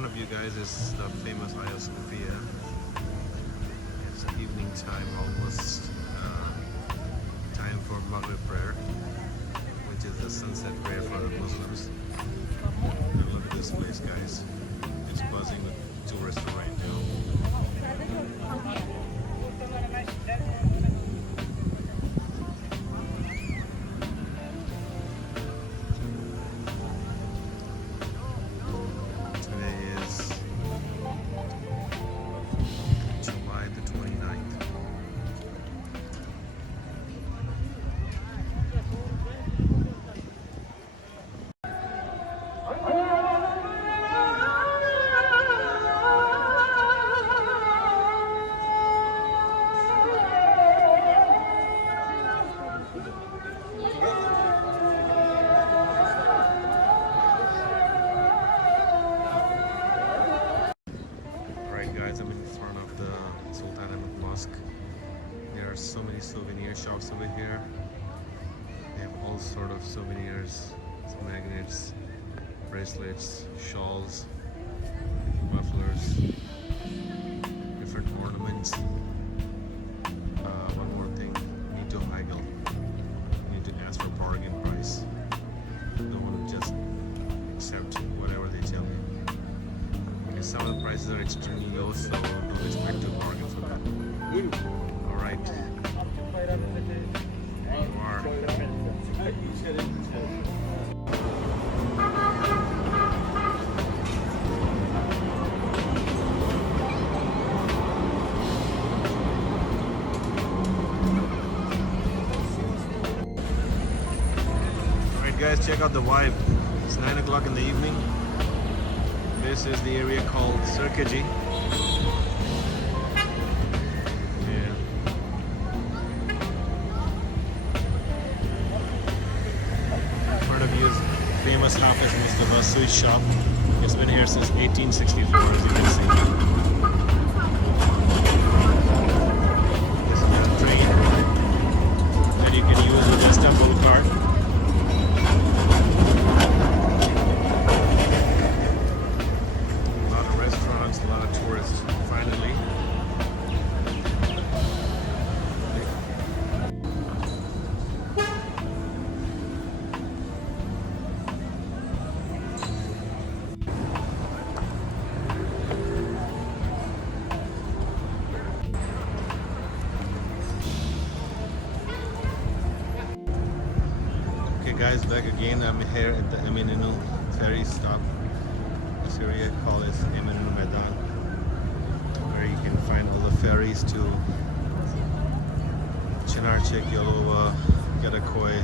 front of you guys is the famous Hagia Sophia. It's evening time, almost time for Maghrib prayer, which is the sunset prayer for the Muslims. And look at this place, guys. It's buzzing with tourists right now. I'm in front of the Sultanate Mosque. There are so many souvenir shops over here. They have all sort of souvenirs, magnets, bracelets, shawls, mufflers, different ornaments. One more thing, you need to haggle. You need to ask for bargain price. Don't want to just accept whatever they tell you. Some of the prices are extremely low, so don't expect to bargain for that. Alright. Alright guys, check out the vibe. It's 9 o'clock in the evening. This is the area called Circaji. Yeah. In front of you is famous Hafiz Mustafa sweet shop. It's been here since 1864, as you can see. This is a train that you can use with Istanbul card. A lot of tourists, finally. Okay guys, back again. I'm here at the Eminönü ferry stop. This area called is Eminönü Meydan, where you can find all the ferries to Çınarcık, Yalova, Gadakoy,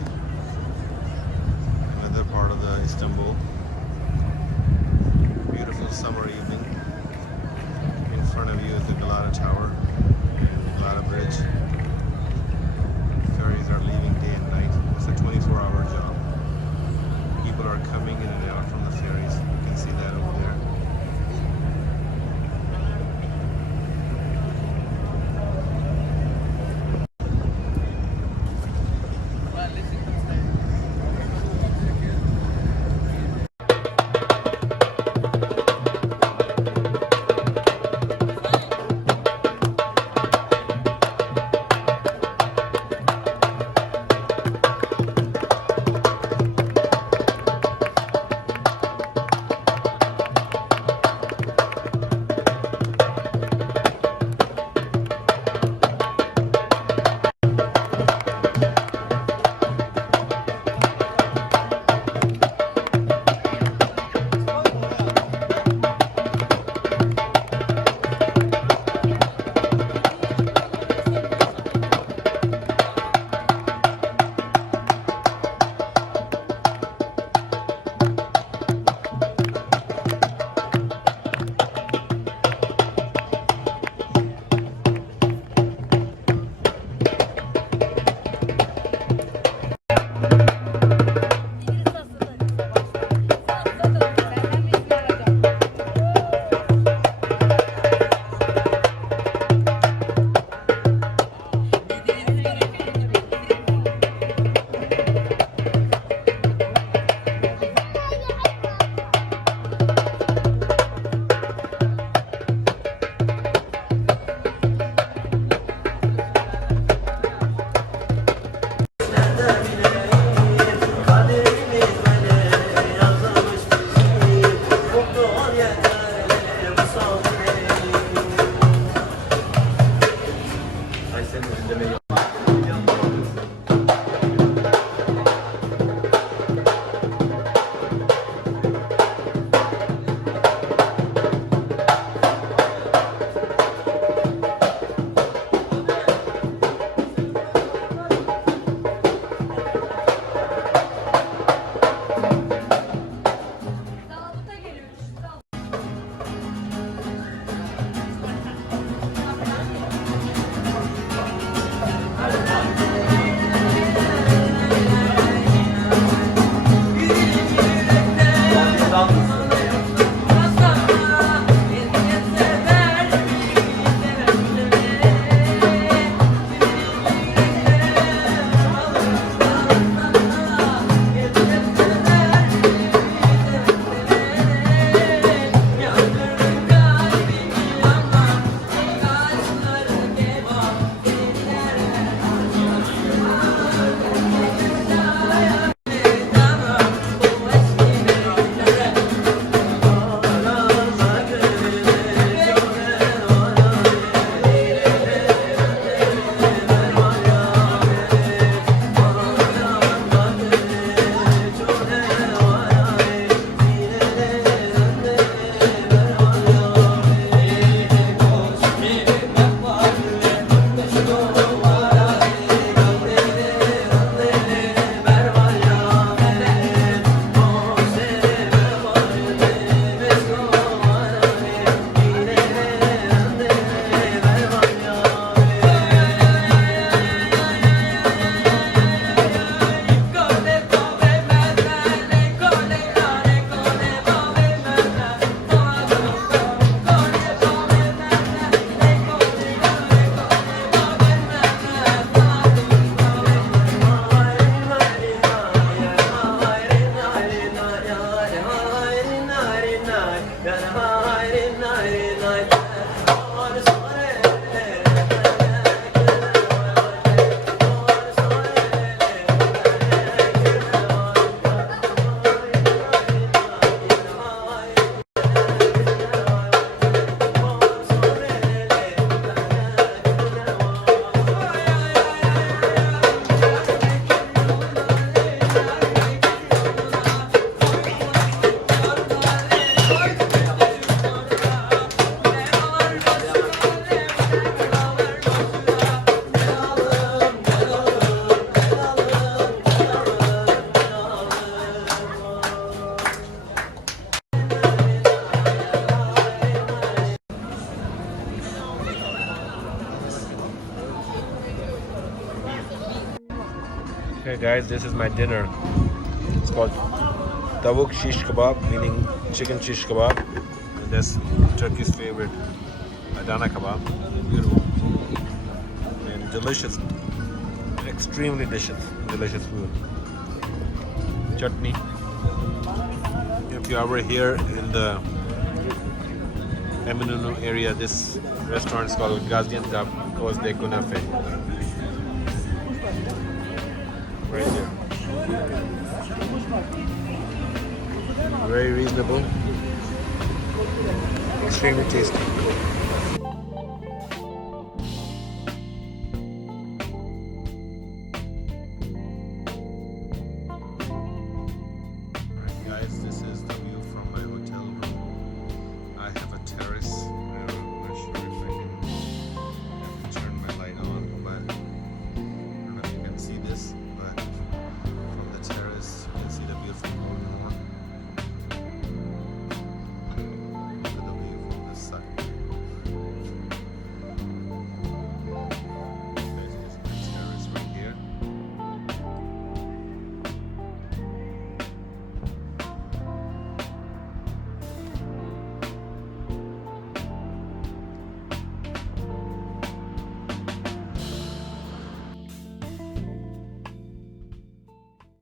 another part of the Istanbul. Beautiful summer evening. In front of you is the Galata Tower, Galata Bridge. Ferries are leaving day and night. It's a 24-hour job. People are coming in and out from the ferries. You can see that over there. Okay guys, this is my dinner. It's called tavuk shish kebab, meaning chicken shish kebab. And that's Turkey's favorite Adana kebab. Beautiful. And delicious. Extremely delicious food. Chutney. If you are here in the Eminönü area, this restaurant is called Gaziantep Kozde Kunafe. Right there. Very reasonable. Extremely tasty.